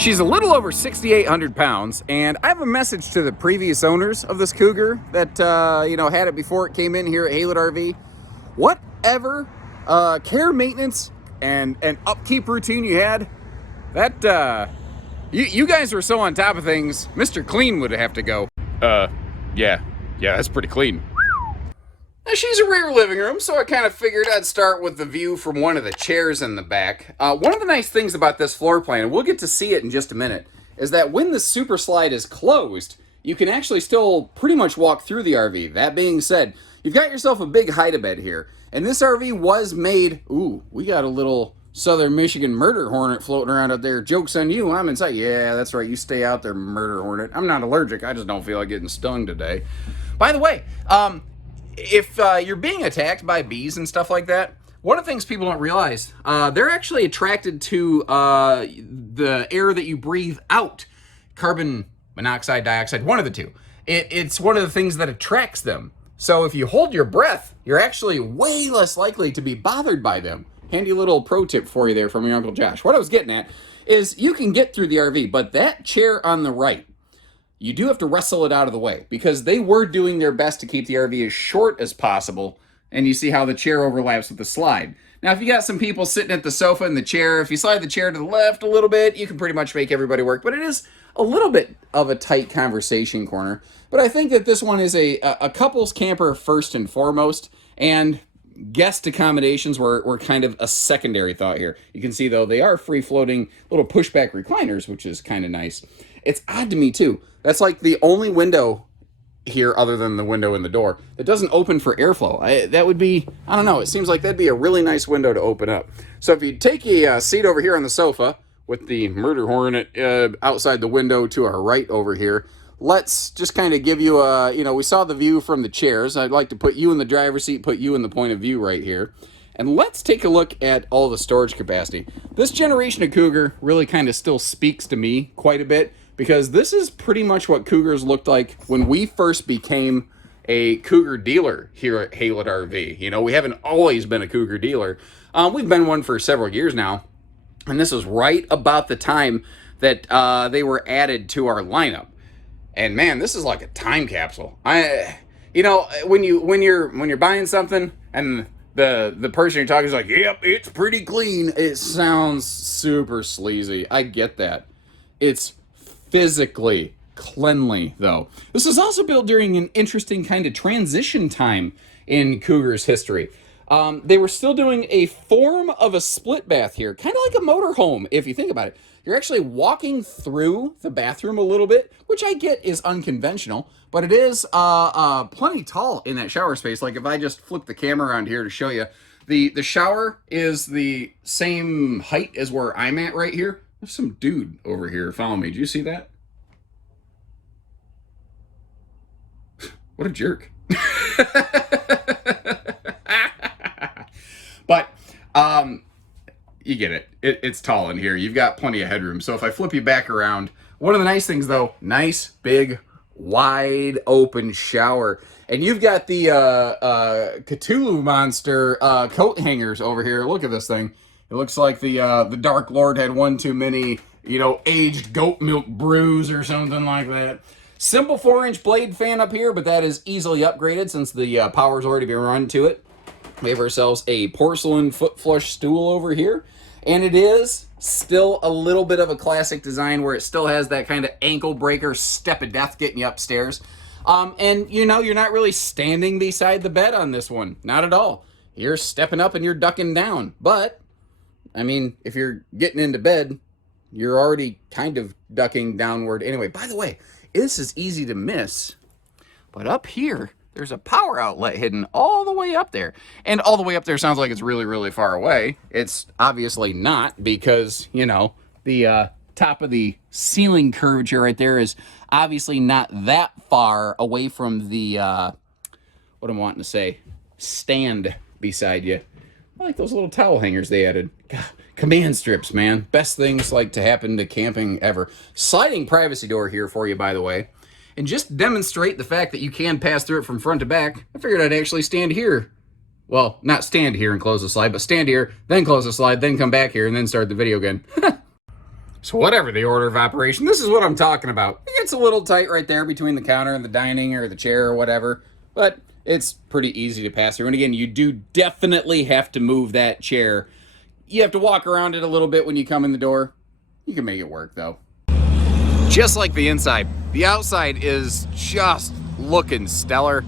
She's a little over 6,800 pounds, and I have a message to the previous owners of this Cougar that, had it before it came in here at Haylett RV. Whatever care, maintenance, and upkeep routine you had, that, you guys were so on top of things, Mr. Clean would have to go. Yeah, that's pretty clean. Now, she's a rear living room, so I kind of figured I'd start with the view from one of the chairs in the back. One of the nice things about this floor plan, and we'll get to see it in just a minute, is that when the Super Slide is closed, you can actually still pretty much walk through the RV. That being said, you've got yourself a big hide-a-bed here. And this RV was made... Ooh, we got a little Southern Michigan murder hornet floating around out there. Joke's on you, I'm inside. Yeah, that's right, you stay out there, murder hornet. I'm not allergic, I just don't feel like getting stung today. By the way, if you're being attacked by bees and stuff like that, one of the things people don't realize, they're actually attracted to the air that you breathe out. Carbon monoxide, dioxide, one of the two. It's one of the things that attracts them. So if you hold your breath, you're actually way less likely to be bothered by them. Handy little pro tip for you there from your Uncle Josh. What I was getting at is you can get through the RV, but that chair on the right, you do have to wrestle it out of the way because they were doing their best to keep the RV as short as possible. And you see how the chair overlaps with the slide. Now, if you got some people sitting at the sofa and the chair, if you slide the chair to the left a little bit, you can pretty much make everybody work. But it is a little bit of a tight conversation corner. But I think that this one is a couples camper first and foremost. And guest accommodations were kind of a secondary thought here. You can see, though, they are free-floating little pushback recliners, which is kind of nice. It's odd to me, too. That's like the only window here, other than the window in the door, that doesn't open for airflow. That would be, I don't know, it seems like that'd be a really nice window to open up. So if you take a seat over here on the sofa, with the murder hornet outside the window to our right over here, let's just kind of give you a, we saw the view from the chairs. I'd like to put you in the driver's seat, put you in the point of view right here. And let's take a look at all the storage capacity. This generation of Cougar really kind of still speaks to me quite a bit, because this is pretty much what Cougars looked like when we first became a Cougar dealer here at Haylett RV. We haven't always been a Cougar dealer. We've been one for several years now. And this was right about the time that they were added to our lineup. And man, this is like a time capsule. When you're buying something and the person you're talking is like, yep, it's pretty clean, it sounds super sleazy. I get that. It's physically cleanly, though. This was also built during an interesting kind of transition time in Cougar's history. They were still doing a form of a split bath here, kind of like a motorhome, if you think about it. You're actually walking through the bathroom a little bit, which I get is unconventional, but it is plenty tall in that shower space. Like if I just flip the camera around here to show you, the shower is the same height as where I'm at right here. There's some dude over here following me. Did you see that? What a jerk. But you get it. It's tall in here. You've got plenty of headroom. So if I flip you back around, one of the nice things, though, nice, big, wide open shower. And you've got the Cthulhu monster coat hangers over here. Look at this thing. It looks like the Dark Lord had one too many, aged goat milk brews or something like that. Simple 4-inch blade fan up here, but that is easily upgraded since the power's already been run to it. We have ourselves a porcelain foot flush stool over here. And it is still a little bit of a classic design where it still has that kind of ankle breaker step of death getting you upstairs. And you're not really standing beside the bed on this one. Not at all. You're stepping up and you're ducking down. But I mean, if you're getting into bed, you're already kind of ducking downward anyway. By the way, this is easy to miss, but up here, there's a power outlet hidden all the way up there. And all the way up there sounds like it's really, really far away. It's obviously not because, the top of the ceiling curvature right there is obviously not that far away from the, what I'm wanting to say, stand beside you. I like those little towel hangers they added. God, command strips, man. Best things like to happen to camping ever. Sliding privacy door here for you, by the way. And just demonstrate the fact that you can pass through it from front to back, I figured I'd actually stand here. Well, not stand here and close the slide, but stand here, then close the slide, then come back here, and then start the video again. So whatever the order of operation, this is what I'm talking about. It gets a little tight right there between the counter and the dining or the chair or whatever, but it's pretty easy to pass through. And again, you do definitely have to move that chair. You have to walk around it a little bit when you come in the door. You can make it work though. Just like the inside, the outside is just looking stellar.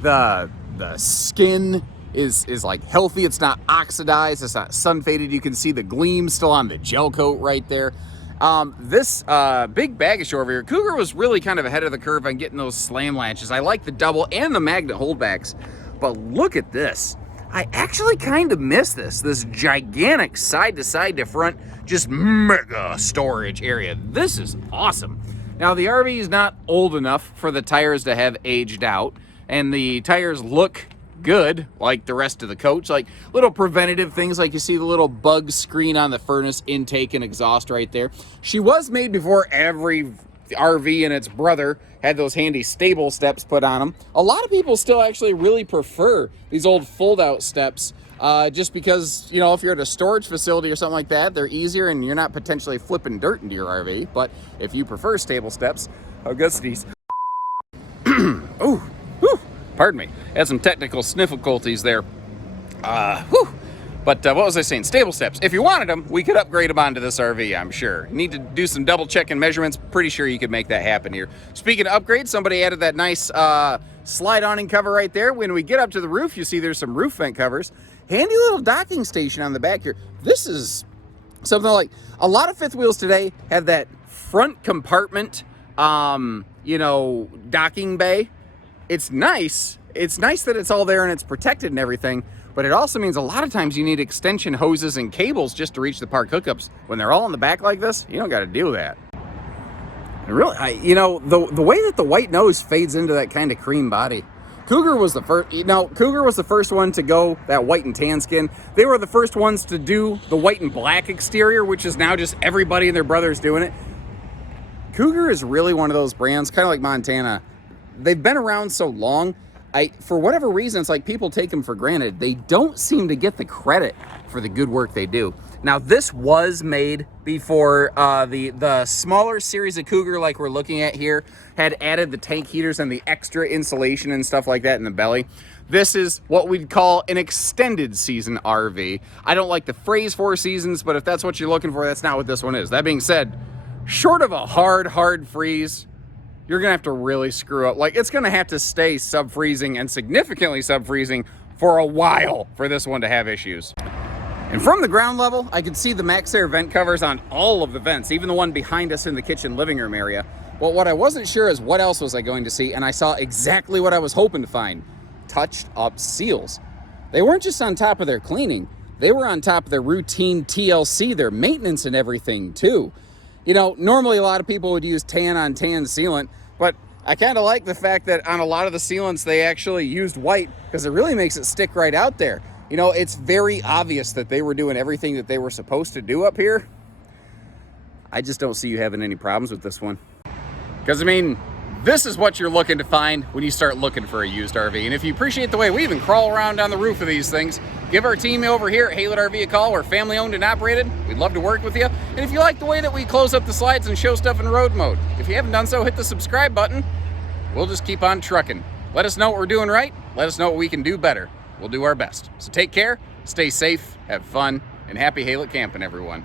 The skin is like healthy. It's not oxidized. It's not sun faded. You can see the gleam still on the gel coat right there. This big baggage over here, Cougar was really kind of ahead of the curve on getting those slam latches. I like the double and the magnet holdbacks, but look at this. I actually kind of miss this gigantic side to side to front, just mega storage area. This is awesome. Now the RV is not old enough for the tires to have aged out, and the tires look good like the rest of the coach. Like little preventative things, like you see the little bug screen on the furnace intake and exhaust right there. She was made before every RV and its brother had those handy stable steps put on them. A lot of people still actually really prefer these old fold-out steps just because, you know, if you're at a storage facility or something like that, they're easier and you're not potentially flipping dirt into your RV. But if you prefer stable steps, Augustes. Oh, whew, pardon me. Had some technical difficulties there. Whew. But what was I saying? Stable steps. If you wanted them, we could upgrade them onto this RV, I'm sure. Need to do some double checking measurements. Pretty sure you could make that happen here. Speaking of upgrades, somebody added that nice slide awning cover right there. When we get up to the roof, you see there's some roof vent covers. Handy little docking station on the back here. This is something like a lot of fifth wheels today have that front compartment, you know, docking bay. It's nice. It's nice that it's all there and it's protected and everything. But it also means a lot of times you need extension hoses and cables just to reach the park hookups. When they're all in the back like this, you don't got to deal with that. And really, you know, the way that the white nose fades into that kind of cream body. Cougar was the first, you know, Cougar was the first one to go that white and tan skin. They were the first ones to do the white and black exterior, which is now just everybody and their brothers doing it. Cougar is really one of those brands, kind of like Montana. They've been around so long. For whatever reason, it's like people take them for granted. They don't seem to get the credit for the good work they do. Now, this was made before the smaller series of Cougar, like we're looking at here, had added the tank heaters and the extra insulation and stuff like that in the belly. This is what we'd call an extended season RV. I don't like the phrase 4 seasons, but if that's what you're looking for, that's not what this one is. That being said, short of a hard freeze, you're gonna have to really screw up. Like, it's gonna have to stay sub-freezing and significantly sub-freezing for a while for this one to have issues. And from the ground level, I could see the MaxxAir vent covers on all of the vents, even the one behind us in the kitchen living room area. But what I wasn't sure is what else was I going to see, and I saw exactly what I was hoping to find. Touched up seals. They weren't just on top of their cleaning, they were on top of their routine TLC, their maintenance and everything too. You know, normally a lot of people would use tan on tan sealant, but I kind of like the fact that on a lot of the sealants, they actually used white because it really makes it stick right out there. You know, it's very obvious that they were doing everything that they were supposed to do up here. I just don't see you having any problems with this one. Because, I mean, this is what you're looking to find when you start looking for a used RV. And if you appreciate the way we even crawl around on the roof of these things, give our team over here at Haylett RV a call. We're family owned and operated. We'd love to work with you. And if you like the way that we close up the slides and show stuff in road mode, if you haven't done so, hit the subscribe button. We'll just keep on trucking. Let us know what we're doing right. Let us know what we can do better. We'll do our best. So take care, stay safe, have fun, and happy Haylett camping, everyone.